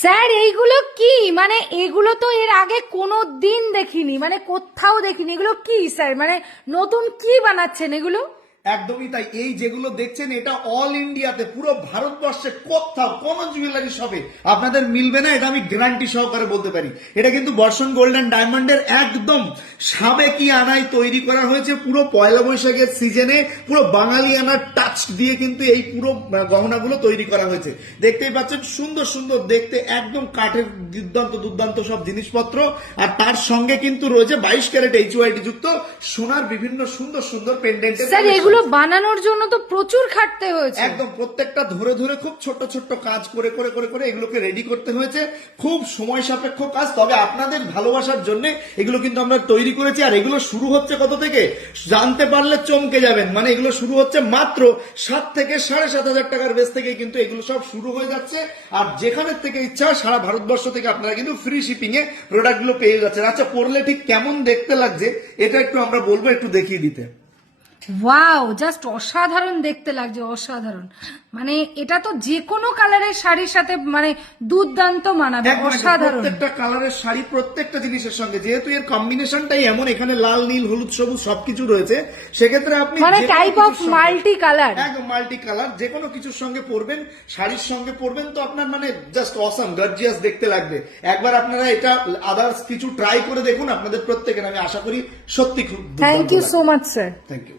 Sir এইগুলো কি মানে এগুলো তো এর আগে কোনো দিন দেখিনি, মানে কোথাও দেখিনি। এগুলো কি স্যার, মানে নতুন কি বানাচ্ছেন এগুলো? একদমই তাই। এই যেগুলো দেখছেন এটা অল ইন্ডিয়াতে, পুরো ভারতবর্ষে কোথাও কোন জুয়েলারি শপে আপনাদের মিলবে না, এটা আমি গ্যারান্টি সহকারে বলতে পারি। এটা কিন্তু বর্ষণ গোল্ড অ্যান্ড ডায়মন্ডের একদম সাবেকি আনায় তৈরি করা হয়েছে। পুরো পয়লা বৈশাখের সিজনে পুরো বাঙালি আনার টাচ দিয়ে কিন্তু এই পুরো গহনাগুলো তৈরি করা হয়েছে। দেখতেই পাচ্ছেন সুন্দর সুন্দর দেখতে, একদম কাঠের দুর্দান্ত দুর্দান্ত সব জিনিসপত্র। আর তার সঙ্গে কিন্তু রয়েছে 22 ক্যারেট HYD যুক্ত সোনার বিভিন্ন সুন্দর সুন্দর পেন্ডেন্টের। স্যার এগুলো বানানোর জন্য তো প্রচুর খাটতে হয়েছে। একদম প্রত্যেকটা ধরে ধরে খুব ছোট্ট ছোট্ট কাজ করে করে করে করে এগুলোকে রেডি করতে হয়েছে। খুব সময় সাপেক্ষ কাজ, তবে আপনাদের ভালোবাসার জন্য এগুলো কিন্তু আমরা তৈরি করেছি। আর এগুলো শুরু হচ্ছে কত থেকে জানতে পারলে চমকে যাবেন। মানে এগুলো শুরু হচ্ছে মাত্র 7 থেকে 7,500 টাকার বেস থেকে কিন্তু এগুলো সব শুরু হয়ে যাচ্ছে। আর যেখানের থেকে ইচ্ছা সারা ভারতবর্ষ থেকে আপনারা কিন্তু ফ্রি শিপিং এ প্রোডাক্ট গুলো পেয়ে যাচ্ছেন। আচ্ছা, পরলে ঠিক কেমন দেখতে লাগছে এটা একটু আমরা বলবো, একটু দেখিয়ে দিতে। ওয়াও, জাস্ট অসাধারণ দেখতে লাগছে, অসাধারণ। মানে এটা তো যে কোনো কালারের শাড়ির সাথে মানে দুর্দান্ত মানাবে, অসাধারণ। প্রত্যেকটা কালারের শাড়ি প্রত্যেকটা জিনিসের সঙ্গে, যেহেতু এর কম্বিনেশনটাই এমন, এখানে লাল নীল হলুদ সবুজ সবকিছু রয়েছে, সেক্ষেত্রে আপনি মানে টাইপ অফ মাল্টি কালার, একদম মাল্টি কালার যে কোনো কিছুর সঙ্গে পরবেন, শাড়ির সঙ্গে পরবেন তো আপনার মানে জাস্ট অসাম গর্জিয়াস দেখতে লাগবে। একবার আপনারা এটা আদার্স কিছু ট্রাই করে দেখুন, আপনাদের প্রত্যেকের আমি আশা করি সত্যি খুব thank you so much sir. Thank you.